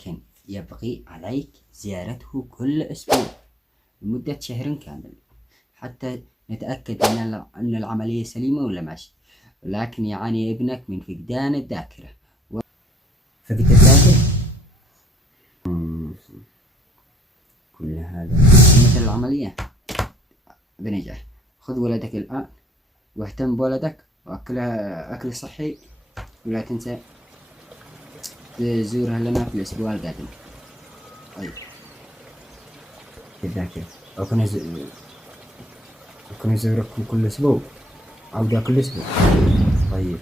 ولكن يبغي عليك زيارته كل أسبوع لمدة شهر كامل حتى نتأكد أن العملية سليمة ولا ماشي. ولكن يعاني ابنك من فقدان الذاكرة. فقد الذاكرة كل هذا مثل العملية بنجاح. خذ ولدك الآن واهتم بولدك وأكلها أكل صحي، ولا تنسى تزورها لنا في الأسبوع القادم. طيب الذاكرة أكون أزوركم كل أسبوع، عودة كل أسبوع. طيب